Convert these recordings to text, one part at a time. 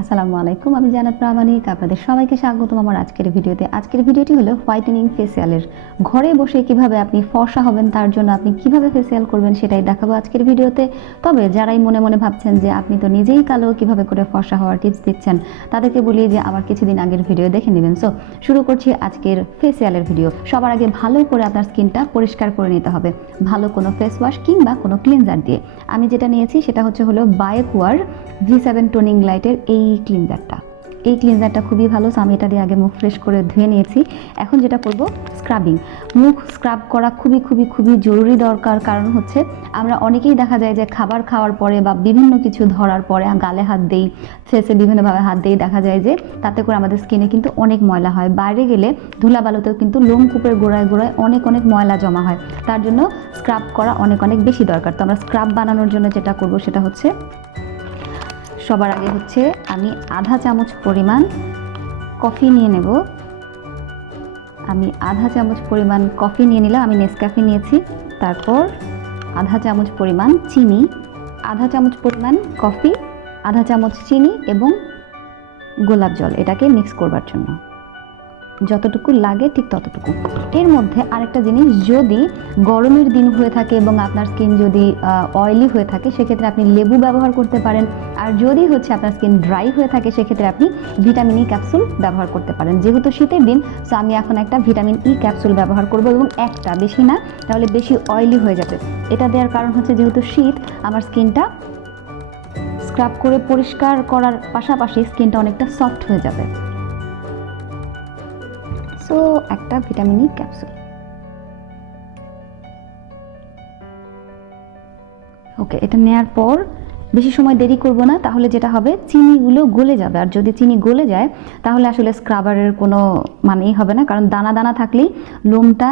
আসসালামু আলাইকুম, আমি জান্নাত প্রামাণিক। আপনাদের সবাইকে স্বাগতম আমার আজকের ভিডিওতে। আজকের ভিডিওটি হলো হোয়াইটেনিং ফেসিয়ালের। ঘরে বসে কিভাবে আপনি ফর্সা হবেন, তার জন্য আপনি কিভাবে ফেসিয়াল করবেন সেটাই দেখাবো আজকের ভিডিওতে। তবে যারাই মনে মনে ভাবছেন যে আপনি তো নিজেই কালো, কিভাবে করে ফর্সা হওয়ার টিপস দিচ্ছেন, তাদেরকে বলি যে আমার কিছুদিন আগের ভিডিও দেখে নেবেন। সো শুরু করছি আজকের ফেসিয়ালের ভিডিও। সবার আগে ভালো করে আপনার স্কিনটা পরিষ্কার করে নিতে হবে, ভালো কোনো ফেস ওয়াশ কিংবা কোনো ক্লিনজার দিয়ে। আমি যেটা নিয়েছি সেটা হলো বায়োকুয়ার V7 টোনিং লাইটের এই ক্লিনজারটা খুবই ভালো। সো আমি এটা দিয়ে আগে মুখ ফ্রেশ করে ধুয়ে নিয়েছি। এখন যেটা করব, স্ক্রাবিং। মুখ স্ক্রাব করা খুবই জরুরি দরকার। কারণ হচ্ছে আমরা অনেকেই দেখা যায় যে খাবার খাওয়ার পরে বা বিভিন্ন কিছু ধরার পরে গালে হাত দেই, ফেসে বিভিন্নভাবে হাত দেই, দেখা যায় যে তাতে করে আমাদের স্কিনে কিন্তু অনেক ময়লা হয়। বাইরে গেলে ধুলাবালুতেও কিন্তু লোমকূপের গোড়ায় অনেক ময়লা জমা হয়। তার জন্য স্ক্রাব করা অনেক বেশি দরকার। তো আমরা স্ক্রাব বানানোর জন্য যেটা করব সেটা হচ্ছে, সবার আগে আমি আধা চামচ পরিমাণ কফি নিয়ে নেব। আমি আধা চামচ পরিমাণ কফি নিয়ে নিলাম। আমি নেসক্যাফে নিয়েছি। তারপর আধা চামচ পরিমাণ চিনি, আধা চামচ পরিমাণ কফি, আধা চামচ চিনি এবং গোলাপ জল, এটাকে মিক্স করবার জন্য যতটুকু লাগে ঠিক ততটুকু। এর মধ্যে আরেকটা জিনিস, যদি গরমের দিন হয়ে থাকে এবং আপনার স্কিন যদি অয়েলি হয়ে থাকে, সেক্ষেত্রে আপনি লেবু ব্যবহার করতে পারেন। আর যদি আপনার স্কিন ড্রাই হয়ে থাকে, সেক্ষেত্রে আপনি ভিটামিন ই ক্যাপসুল ব্যবহার করতে পারেন। যেহেতু শীতের দিন, সো আমি এখন একটা ভিটামিন ই ক্যাপসুল ব্যবহার করব, এবং একটা, বেশি না, তাহলে বেশি অয়েলি হয়ে যাবে। এটা দেওয়ার কারণ যেহেতু শীত, আমার স্কিনটা স্ক্রাব করে পরিষ্কার করার পাশাপাশি স্কিনটা অনেকটা সফট হয়ে যাবে। তো একটা ভিটামিন ই ক্যাপসুল। ওকে, এটা নেয়ার পর বেশি সময় দেরি করব না, তাহলে যেটা হবে চিনিগুলো গলে যাবে। আর যদি চিনি গলে যায়, তাহলে আসলে স্ক্রাবারের কোনো মানেই হবে না। কারণ দানা দানা থাকলেই লোমটা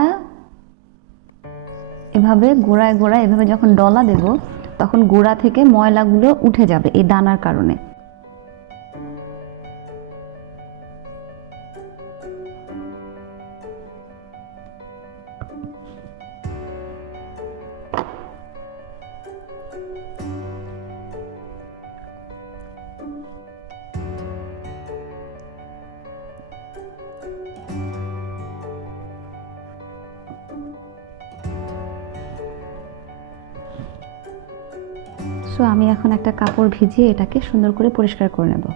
এভাবে গোড়ায় এভাবে যখন ডলা দেব, তখন গোড়া থেকে ময়লাগুলো উঠে যাবে এই দানার কারণে। সো আমি এখন একটা কাপড় ভিজিয়ে এটাকে সুন্দর করে পরিষ্কার করে নেব।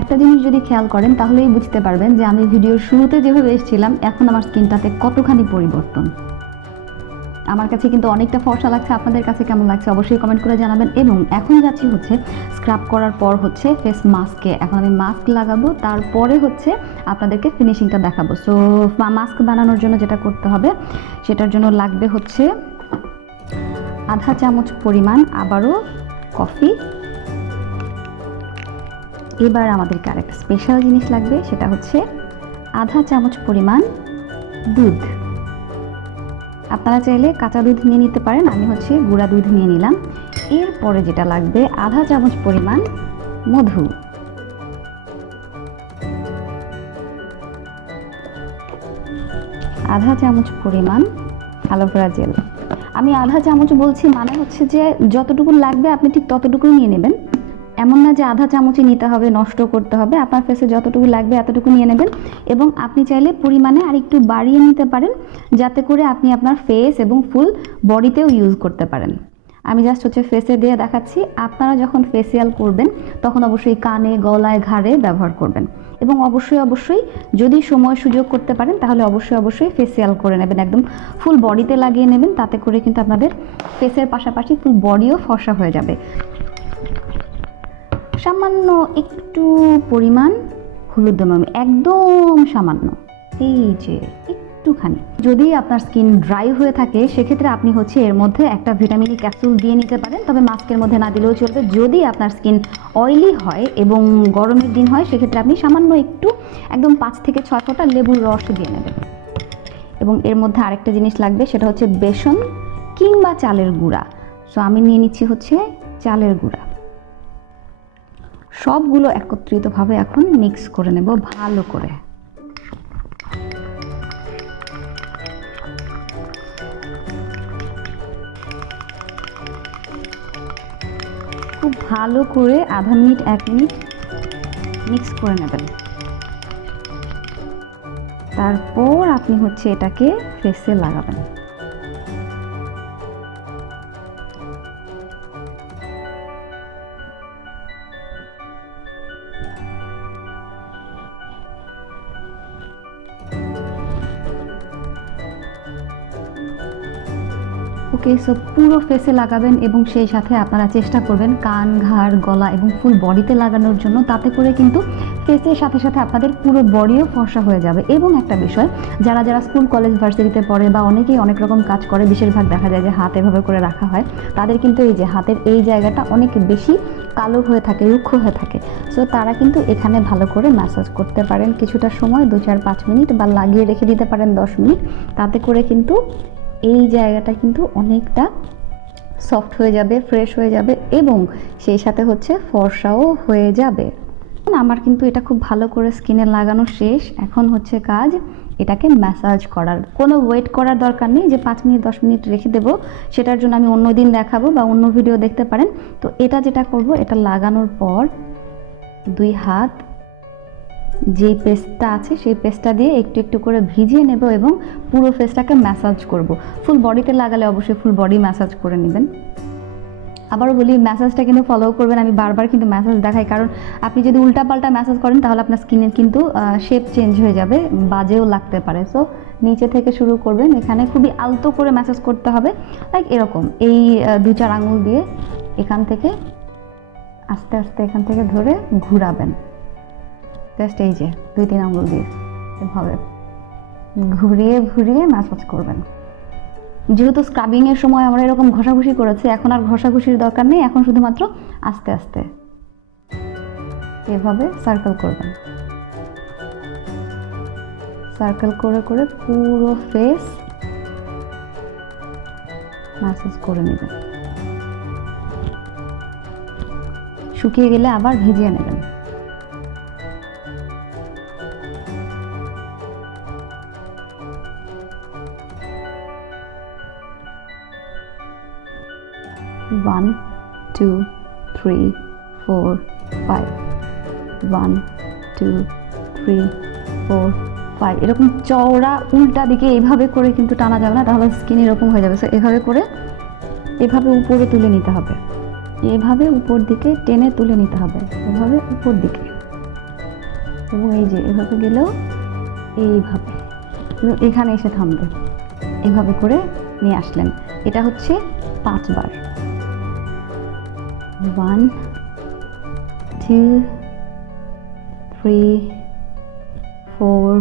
একটা জিনিস যদি খেয়াল করেন, তাহলেই বুঝতে পারবেন যে আমি ভিডিওর শুরুতে যেভাবে এসেছিলাম, এখন আমার স্কিনটাতে কতখানি পরিবর্তন। আমার কাছে কিন্তু অনেকটা ফর্সা লাগছে। আপনাদের কাছে কেমন লাগছে অবশ্যই কমেন্ট করে জানাবেন। এবং এখন যাচ্ছি স্ক্রাব করার পর ফেস মাস্কে। এখন আমি মাস্ক লাগাবো, তারপরে আপনাদেরকে ফিনিশিংটা দেখাবো। সো মাস্ক বানানোর জন্য যেটা করতে হবে, সেটার জন্য লাগবে আধা চামচ পরিমাণ আবারও কফি। এবার আমাদেরকে আরেকটা স্পেশাল জিনিস লাগবে, সেটা আধা চামচ পরিমাণ দুধ। আপনারা চাইলে কাঁচা দুধ নিয়ে নিতে পারেন, আমি গুঁড়া দুধ নিয়ে নিলাম। এরপরে যেটা লাগবে, আধা চামচ পরিমাণ মধু, আধা চামচ পরিমাণ অ্যালোভেরা জেল। আমি আধা চামচ বলছি, মানে যে যতটুকু লাগবে আপনি ঠিক ততটুকুই নিয়ে নেবেন। এমন না যে আধা চামচই নিতে হবে, নষ্ট করতে হবে। আপনার ফেসে যতটুকু লাগবে এতটুকু নিয়ে নেবেন, এবং আপনি চাইলে পরিমাণে আর একটু বাড়িয়ে নিতে পারেন, যাতে করে আপনি আপনার ফেস এবং ফুল বডিতেও ইউজ করতে পারেন। আমি জাস্ট ফেসে দিয়ে দেখাচ্ছি। আপনারা যখন ফেসিয়াল করবেন, তখন অবশ্যই কানে, গলায়, ঘাড়ে ব্যবহার করবেন। এবং অবশ্যই যদি সময় সুযোগ করতে পারেন, তাহলে অবশ্যই ফেসিয়াল করে নেবেন, একদম ফুল বডিতে লাগিয়ে নেবেন। তাতে করে কিন্তু আপনাদের ফেসের পাশাপাশি ফুল বডিও ফর্সা হয়ে যাবে। সামান্য একটু পরিমাণ হলুদ দেবো আমি, একদম সামান্য, এই যে একটুখানি। যদি আপনার স্কিন ড্রাই হয়ে থাকে, সেক্ষেত্রে আপনি এর মধ্যে একটা ভিটামিন ই ক্যাপসুল দিয়ে নিতে পারেন, তবে মাস্কের মধ্যে না দিলেও চলবে। যদি আপনার স্কিন অয়েলি হয় এবং গরমের দিন হয়, সেক্ষেত্রে আপনি সামান্য একটু, একদম 5 থেকে 6 ফোঁটা লেবুর রস দিয়ে নেবেন। এবং এর মধ্যে আরেকটা জিনিস লাগবে, সেটা বেসন কিংবা চালের গুঁড়া। সো আমি নিয়ে নিচ্ছি হচ্ছে চালের গুঁড়া। সবগুলো একত্রিতভাবে এখন মিক্স করে নেব ভালো করে। খুব ভালো করে আধা মিনিট 1 মিনিট মিক্স করে নেবেন। তারপর আপনি হচ্ছে এটাকে ফেসে লাগাবেন। ওকে, সো পুরো ফেসে লাগাবেন এবং সেই সাথে আপনারা চেষ্টা করবেন কান, ঘাড়, গলা এবং ফুল বডিতে লাগানোর জন্য। তাতে করে কিন্তু ফেসের সাথে সাথে আপনাদের পুরো বডিও ফর্সা হয়ে যাবে। এবং একটা বিষয়, যারা যারা স্কুল, কলেজ, ভার্সিটিতে পড়ে বা অনেকেই অনেক রকম কাজ করে, বেশিরভাগ দেখা যায় যে হাত এভাবে করে রাখা হয়, তাদের কিন্তু এই যে হাতের এই জায়গাটা অনেক বেশি কালো হয়ে থাকে, রুক্ষ হয়ে থাকে। সো তারা কিন্তু এখানে ভালো করে ম্যাসাজ করতে পারেন কিছুটা সময়, 2-4-5 মিনিট, বা লাগিয়ে রেখে দিতে পারেন 10 মিনিট। তাতে করে কিন্তু এই জায়গাটা কিন্তু অনেকটা সফট হয়ে যাবে, ফ্রেশ হয়ে যাবে এবং সেই সাথে হচ্ছে ফর্সাও হয়ে যাবে। আমার কিন্তু এটা খুব ভালো করে স্কিনে লাগানো শেষ। এখন হচ্ছে কাজ এটাকে ম্যাসাজ করার। কোনো ওয়েট করার দরকার নেই যে 5 মিনিট 10 মিনিট রেখে দেবো, সেটার জন্য আমি অন্য দিন দেখাবো বা অন্য ভিডিও দেখতে পারেন। তো এটা যেটা করব, এটা লাগানোর পর 2 হাত যে পেস্টটা আছে সেই পেস্টটা দিয়ে একটু একটু করে ভিজিয়ে নেব এবং পুরো ফেসটাকে ম্যাসাজ করব। ফুল বডিতে লাগালে অবশ্যই ফুল বডি ম্যাসাজ করে নেবেন। আবারও বলি, ম্যাসাজটা কিন্তু ফলো করবেন। আমি বারবার কিন্তু ম্যাসাজ দেখাই, কারণ আপনি যদি উল্টাপাল্টা ম্যাসাজ করেন তাহলে আপনার স্কিনের কিন্তু শেপ চেঞ্জ হয়ে যাবে, বাজেও লাগতে পারে। সো নিচে থেকে শুরু করবেন, এখানে খুবই আলতো করে ম্যাসাজ করতে হবে, লাইক এরকম। এই 2-4 আঙুল দিয়ে এখান থেকে আস্তে আস্তে এখান থেকে ধরে ঘুরাবেন। জাস্ট এই যে 2-3 আঙুল দিয়ে এভাবে ঘুরিয়ে ঘুরিয়ে ম্যাসাজ করবেন। যেহেতু স্ক্রাবিংয়ের সময় আমরা এরকম ঘষাঘষি করেছি, এখন আর ঘষাঘষির দরকার নেই। এখন শুধুমাত্র আস্তে আস্তে এভাবে সার্কেল করবেন। সার্কেল করে করে পুরো ফেস ম্যাসাজ করে নেবেন। শুকিয়ে গেলে আবার ভিজিয়ে নেবেন। One, 2, 3, 4, 5. 1, 2, 3, 4, 5 এরকম চওড়া উল্টা দিকে এইভাবে করে কিন্তু টানা যাবে না, তাহলে স্কিন এরকম হয়ে যাবে। সো এভাবে করে এভাবে উপরে তুলে নিতে হবে, এভাবে উপর দিকে টেনে তুলে নিতে হবে, এভাবে উপর দিকে। এবং এই যে এভাবে গেলেও এইভাবে এখানে এসে থামবে। এভাবে করে নিয়ে আসলেন। এটা হচ্ছে 5 বার। 1, 2, 3, 4,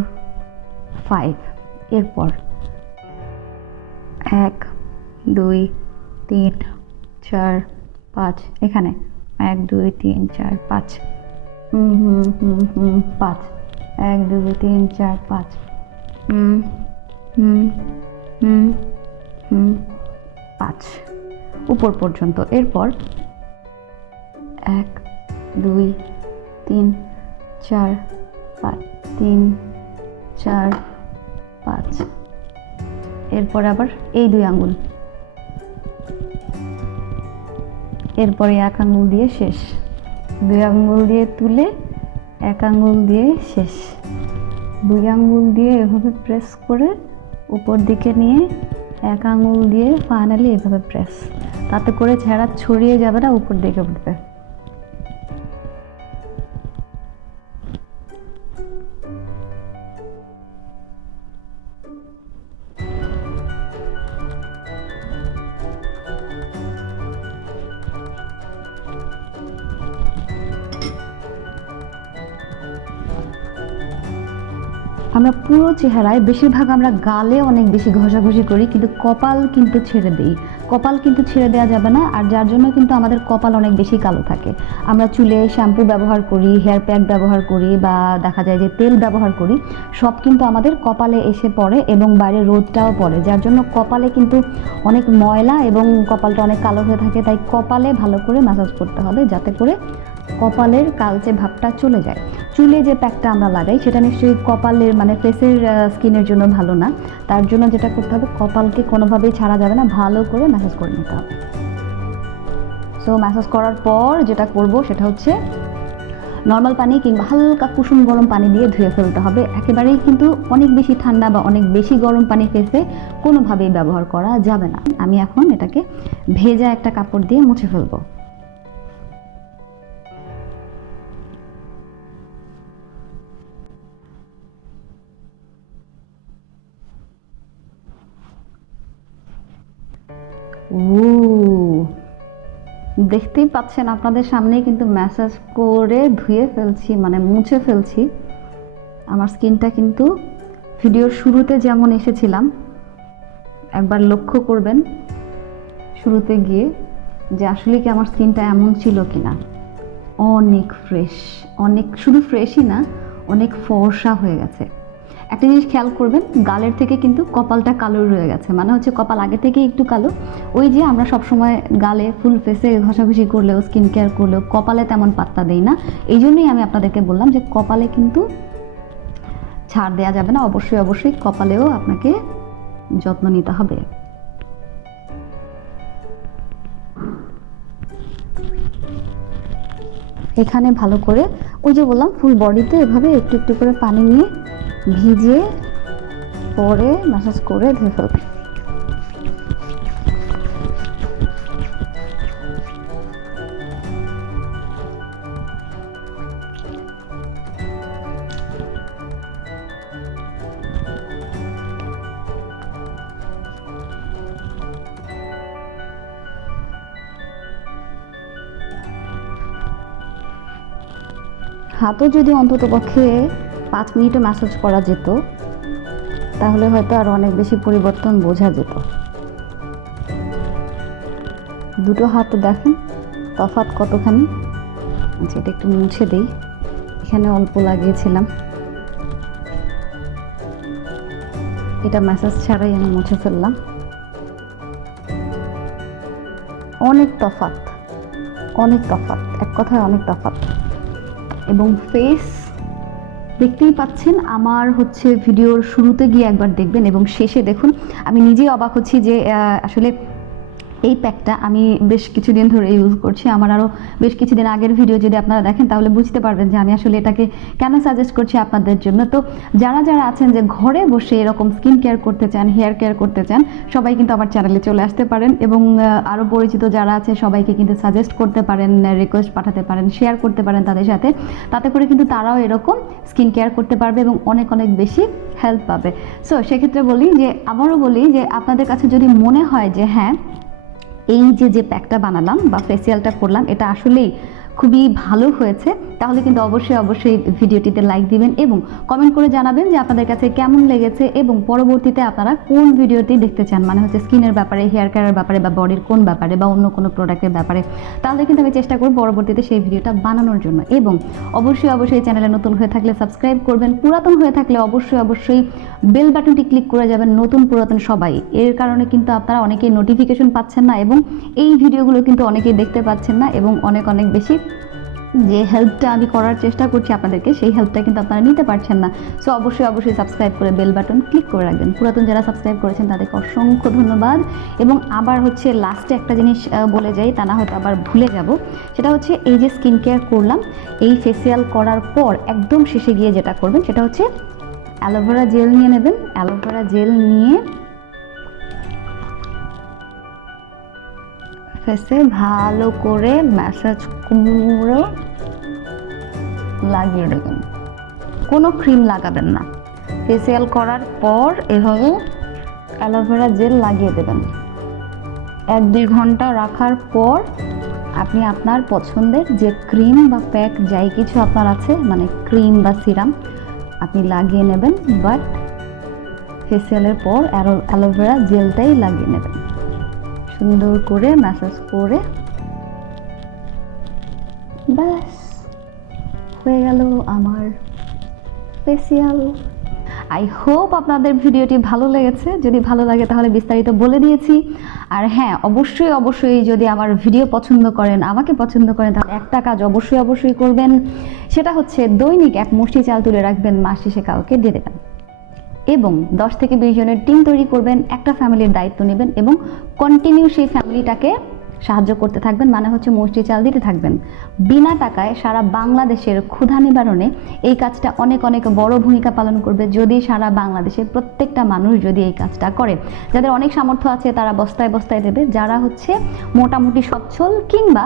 5। এরপর 1, 2, 3, 4, 5। এখানে 1, 2, 3, 4, 5। 5। 1, 2, 3, 4, 5। 5 উপর পর্যন্ত। এরপর 1, 2, 3, 4, 5। 3, 4, 5। এরপর আবার এই 2 আঙ্গুল, এরপরে 1 আঙ্গুল দিয়ে শেষ। 2 আঙ্গুল দিয়ে তুলে 1 আঙ্গুল দিয়ে শেষ। 2 আঙ্গুল দিয়ে এভাবে প্রেস করে উপর দিকে নিয়ে 1 আঙ্গুল দিয়ে ফাইনালি এভাবে প্রেস। তাতে করে ছেঁড়া ছড়িয়ে যাবে না, উপর দিকে উঠবে। আমরা পুরো চেহারায়, বেশিরভাগ আমরা গালে অনেক বেশি ঘষাঘষি করি, কিন্তু কপাল কিন্তু ছেড়ে দিই। কপাল কিন্তু ছেড়ে দেওয়া যাবে না, আর যার জন্য কিন্তু আমাদের কপাল অনেক বেশি কালো থাকে। আমরা চুলে শ্যাম্পু ব্যবহার করি, হেয়ার প্যাক ব্যবহার করি, বা দেখা যায় যে তেল ব্যবহার করি, সব কিন্তু আমাদের কপালে এসে পড়ে এবং বাইরে রোদটাও পড়ে, যার জন্য কপালে কিন্তু অনেক ময়লা এবং কপালটা অনেক কালো হয়ে থাকে। তাই কপালে ভালো করে ম্যাসাজ করতে হবে, যাতে করে কপালের কালচে ভাবটা চলে যায়। চুলে যে প্যাকটা আমরা লাগাই সেটা নিশ্চয়ই কপালের মানে ফেসের স্কিনের জন্য ভালো না। তার জন্য যেটা করতে হবে, কপালকে কোনোভাবেই ছাড়া যাবে না, ভালো করে ম্যাসাজ করে নিতে হবে। সো ম্যাসাজ করার পর যেটা করব সেটা হচ্ছে নর্মাল পানি কিংবা হালকা কুসুম গরম পানি দিয়ে ধুয়ে ফেলতে হবে। একেবারেই কিন্তু অনেক বেশি ঠান্ডা বা অনেক বেশি গরম পানি ফেসে কোনোভাবেই ব্যবহার করা যাবে না। আমি এখন এটাকে ভেজা একটা কাপড় দিয়ে মুছে ফেলবো। দেখতেই পাচ্ছেন, আপনাদের সামনেই কিন্তু ম্যাসাজ করে ধুয়ে ফেলছি, মানে মুছে ফেলছি। আমার স্কিনটা কিন্তু ভিডিওর শুরুতে যেমন এসেছিলাম, একবার লক্ষ্য করবেন শুরুতে গিয়ে যে আসলে কি আমার স্কিনটা এমন ছিল কিনা। অনেক ফ্রেশ, অনেক, শুধু ফ্রেশই না, অনেক ফর্সা হয়ে গেছে। একটা জিনিস খেয়াল করবেন, গালের থেকে কিন্তু কপালটা কালো রয়ে গেছে, মানে হচ্ছে কপাল আগে থেকে একটু কালো। ওই যে আমরা সবসময় গালে ফুল ফেসে ঘষাঘষি করলেও, স্কিন কেয়ার করলেও কপালে তেমন পাত্তা দেই না। এই জন্যই আমি আপনাদেরকে বললাম যে কপালে কিন্তু ছাড় দেওয়া যাবে না, অবশ্যই অবশ্যই কপালেও আপনাকে যত্ন নিতে হবে। এখানে ভালো করে, ওই যে বললাম, ফুল বডিতে এভাবে একটু একটু করে পানি নিয়ে ভিজিয়ে পরে ম্যাসাজ করে ধুয়ে ফেলবেন। হাতও যদি অন্তত পক্ষে 5 মিনিটে ম্যাসাজ করা যেত, তাহলে হয়তো আরো অনেক বেশি পরিবর্তন বোঝা যেত। দুটো হাত দেখেন তফাৎ কতখানি। আচ্ছা, এটা একটু মুছে দিই, এখানে অল্প লাগিয়েছিলাম। এটা ম্যাসাজ ছাড়াই আমি মুছে ফেললাম। অনেক তফাৎ, অনেক তফাৎ, এক কথায় অনেক তফাৎ। এবং ফেস দেখতেই পাচ্ছেন, আমার হচ্ছে ভিডিওর শুরুতে গিয়ে একবার দেখবেন এবং শেষে দেখুন। আমি নিজেই অবাক হচ্ছি যে আসলে এই প্যাকটা আমি বেশ কিছুদিন ধরে ইউজ করছি। আমার আরও বেশ কিছুদিন আগের ভিডিও যদি আপনারা দেখেন তাহলে বুঝতে পারবেন যে আমি আসলে এটাকে কেন সাজেস্ট করছি আপনাদের জন্য। তো যারা যারা আছেন যে ঘরে বসে এরকম স্কিন কেয়ার করতে চান, হেয়ার কেয়ার করতে চান, সবাই কিন্তু আমার চ্যানেলে চলে আসতে পারেন এবং আরও পরিচিত যারা আছে সবাইকে কিন্তু সাজেস্ট করতে পারেন, রিকোয়েস্ট পাঠাতে পারেন, শেয়ার করতে পারেন তাদের সাথে। তাতে করে কিন্তু তারাও এরকম স্কিন কেয়ার করতে পারবে এবং অনেক অনেক বেশি হেল্প পাবে। সো সেক্ষেত্রে বলি যে, আবারও বলি যে আপনাদের কাছে যদি মনে হয় যে হ্যাঁ, এই যে প্যাকটা বানালাম বা ফেসিয়ালটা করলাম এটা আসলেই খুবই ভালো হয়েছে, তাহলে কিন্তু অবশ্যই অবশ্যই ভিডিওটিতে লাইক দিবেন এবং কমেন্ট করে জানাবেন যে আপনাদের কাছে কেমন লেগেছে এবং পরবর্তীতে আপনারা কোন ভিডিওটি দেখতে চান, মানে হচ্ছে স্কিনের ব্যাপারে, হেয়ার কেয়ারের ব্যাপারে, বা বডির কোন ব্যাপারে, বা অন্য কোনো প্রোডাক্টের ব্যাপারে। তাহলে কিন্তু আমি চেষ্টা করব পরবর্তীতে সেই ভিডিওটা বানানোর জন্য। এবং অবশ্যই অবশ্যই চ্যানেলে নতুন হয়ে থাকলে সাবস্ক্রাইব করবেন, পুরাতন হয়ে থাকলে অবশ্যই অবশ্যই বেল বাটনটি ক্লিক করে যাবেন, নতুন পুরাতন সবাই। এর কারণে কিন্তু আপনারা অনেকেই নোটিফিকেশন পাচ্ছেন না এবং এই ভিডিওগুলো কিন্তু অনেকেই দেখতে পাচ্ছেন না, এবং অনেক অনেক বেশি যে হেল্পটা আমি করার চেষ্টা করছি আপনাদেরকে, সেই হেল্পটা কিন্তু আপনারা নিতে পারছেন না। সো অবশ্যই অবশ্যই সাবস্ক্রাইব করে বেল বাটন ক্লিক করে রাখবেন। পুরাতন যারা সাবস্ক্রাইব করেছেন তাদেরকে অসংখ্য ধন্যবাদ। এবং আবার হচ্ছে লাস্টে একটা জিনিস বলে যাই, তা না হয়তো আবার ভুলে যাব। সেটা হচ্ছে এই যে স্কিন কেয়ার করলাম, এই ফেসিয়াল করার পর একদম শেষে গিয়ে যেটা করবেন সেটা হচ্ছে অ্যালোভেরা জেল নিয়ে নেবেন। অ্যালোভেরা জেল নিয়ে ফেসে ভালো করে ম্যাসাজ করে লাগিয়ে দেবেন। কোনো ক্রিম লাগাবেন না। ফেসিয়াল করার পর এভাবে অ্যালোভেরা জেল লাগিয়ে দেবেন। 1-2 ঘন্টা রাখার পর আপনি আপনার পছন্দের যে ক্রিম বা প্যাক যাই কিছু আপনার আছে, মানে ক্রিম বা সিরাম, আপনি লাগিয়ে নেবেন, বাট ফেসিয়ালের পর অ্যালোভেরা জেলটাই লাগিয়ে নেবেন। সুন্দর করে ম্যাসাজ করে ব্যাস হয়ে গেল আমার ফেসিয়াল। আই হোপ আপনাদের ভিডিওটি ভালো লেগেছে। যদি ভালো লাগে তাহলে বিস্তারিত বলে দিয়েছি। আর হ্যাঁ, অবশ্যই যদি আমার ভিডিও পছন্দ করেন, আমাকে পছন্দ করেন, তাহলে একটা কাজ অবশ্যই করবেন। সেটা হচ্ছে দৈনিক 1 মুষ্টি চাল তুলে রাখবেন, মাস শেষে কাউকে দিয়ে দেবেন এবং 10 থেকে 20 জনের টিম তৈরি করবেন, একটা ফ্যামিলির দায়িত্ব নেবেন এবং কন্টিনিউ সেই ফ্যামিলিটাকে সাহায্য করতে থাকবেন। মানে হচ্ছে মুষ্টি চাল দিতে থাকবেন বিনা টাকায়। সারা বাংলাদেশের ক্ষুধা নিবারণে এই কাজটা অনেক বড় ভূমিকা পালন করবে যদি সারা বাংলাদেশের প্রত্যেকটা মানুষ যদি এই কাজটা করে। যাদের অনেক সামর্থ্য আছে তারা বস্তায় দেবে, যারা হচ্ছে মোটামুটি সচ্ছল কিংবা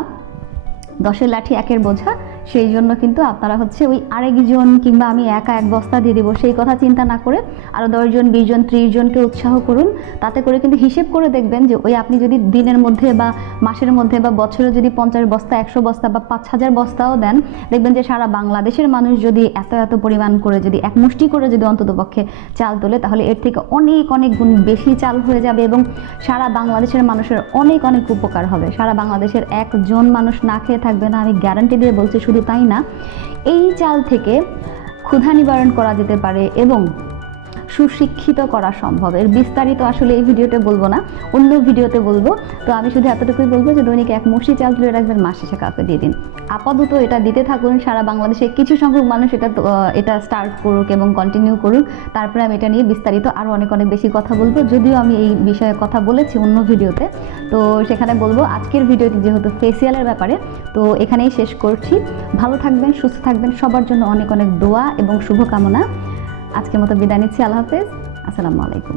10-এর লাঠি 1-এর বোঝা, সেই জন্য কিন্তু আপনারা হচ্ছে ওই আরেকজন কিংবা আমি একা 1 বস্তা দিয়ে দেবো সেই কথা চিন্তা না করে আরও 10 জন, 20 জন, 30 জনকে উৎসাহ করুন। তাতে করে কিন্তু হিসেব করে দেখবেন যে ওই আপনি যদি দিনের মধ্যে বা মাসের মধ্যে বা বছরে যদি 50 বস্তা, 100 বস্তা বা 5000 বস্তাও দেন, দেখবেন যে সারা বাংলাদেশের মানুষ যদি এত পরিমাণ করে যদি 1 মুষ্টি করে যদি অন্ততপক্ষে চাল তোলে, তাহলে এর থেকে অনেক গুণ বেশি চাল হয়ে যাবে এবং সারা বাংলাদেশের মানুষের অনেক উপকার হবে। সারা বাংলাদেশের 1 জন মানুষ না খেয়ে থাকবে না, আমি গ্যারান্টি দিয়ে বলছি। শুধু তাই না, এই চাল থেকে ক্ষুধা নিবারণ করা যেতে পারে এবং সুশিক্ষিত করা সম্ভব। এর বিস্তারিত আসলে এই ভিডিওতে বলবো না, অন্য ভিডিওতে বলবো। তো আমি শুধু এতটুকুই বলবো যে দৈনিক 1 মুষ্টি চাল তুলে রাখবেন, মাস শেষে কাউকে দিয়ে দিন। আপাতত এটা দিতে থাকুন, সারা বাংলাদেশে কিছু সংখ্যক মানুষ এটা স্টার্ট করুক এবং কন্টিনিউ করুক। তারপরে আমি এটা নিয়ে বিস্তারিত আরও অনেক বেশি কথা বলবো। যদিও আমি এই বিষয়ে কথা বলেছি অন্য ভিডিওতে, তো সেখানে বলবো। আজকের ভিডিওটি যেহেতু ফেসিয়ালের ব্যাপারে, তো এখানেই শেষ করছি। ভালো থাকবেন, সুস্থ থাকবেন, সবার জন্য অনেক দোয়া এবং শুভকামনা। আজকের মতো বিদায় নিচ্ছি। আল্লাহ হাফেজ, আসসালামু আলাইকুম।